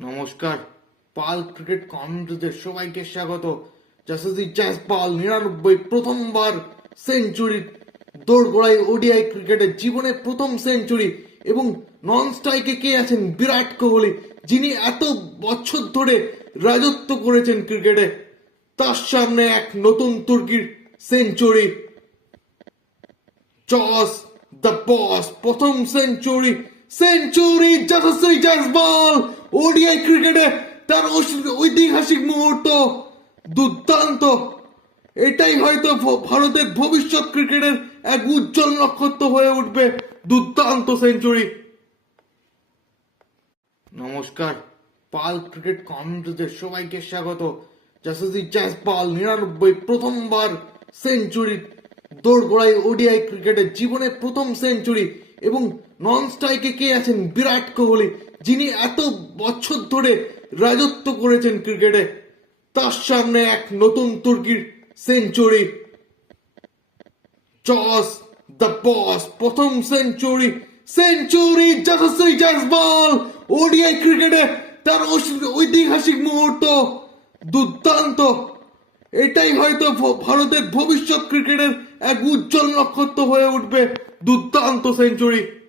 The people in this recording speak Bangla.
নমস্কার, পাল ক্রিকেট কমেন্ট্রিতে সবাইকে স্বাগত। যশস্বী জয়সওয়াল 99 প্রথমবার সেঞ্চুরি, দোরগোড়ায় ওডিআই ক্রিকেটে জীবনে প্রথম সেঞ্চুরি। এবং নন স্ট্রাইকে কে আছেন? বিরাট কোহলি, যিনি এত বছর ধরে রাজত্ব করেছেন ক্রিকেটে। তার সামনে এক নতুন তুর্কির সেঞ্চুরি। জস দ্য বস, প্রথম সেঞ্চুরি যশস্বী জয়সওয়াল ওডিআই ক্রিকেটে, তার ঐতিহাসিক মুহূর্ত। দুর্দান্ত। এটাই হয়তো ভারতের ভবিষ্যৎ ক্রিকেটের এক উজ্জ্বল নক্ষত্র হয়ে উঠবে। দুর্দান্ত সেঞ্চুরি। নমস্কার, পাল ক্রিকেট কমেন্ট্রিতে সবাইকে স্বাগত। যশস্বী জয়সওয়াল 99 প্রথমবার সেঞ্চুরি, দোরগোড়ায় ওডিআই ক্রিকেটে জীবনে প্রথম সেঞ্চুরি। এবং নন স্ট্রাইকে কে আছেন? বিরাট কোহলি, যিনি এত বছর ধরে রাজত্ব করেছেন ক্রিকেটে। তার সামনে এক নতুন তুর্কির সেঞ্চুরি। জস দ্য বস, প্রথম সেঞ্চুরি যশস্বী জয়সওয়াল ওডিআই ক্রিকেটে, তার ঐতিহাসিক মুহূর্ত। দুর্দান্ত। এটাই হয়তো ভারতের ভবিষ্যৎ ক্রিকেটের এক উজ্জ্বল নক্ষত্র হয়ে উঠবে। দুর্দান্ত সেঞ্চুরি।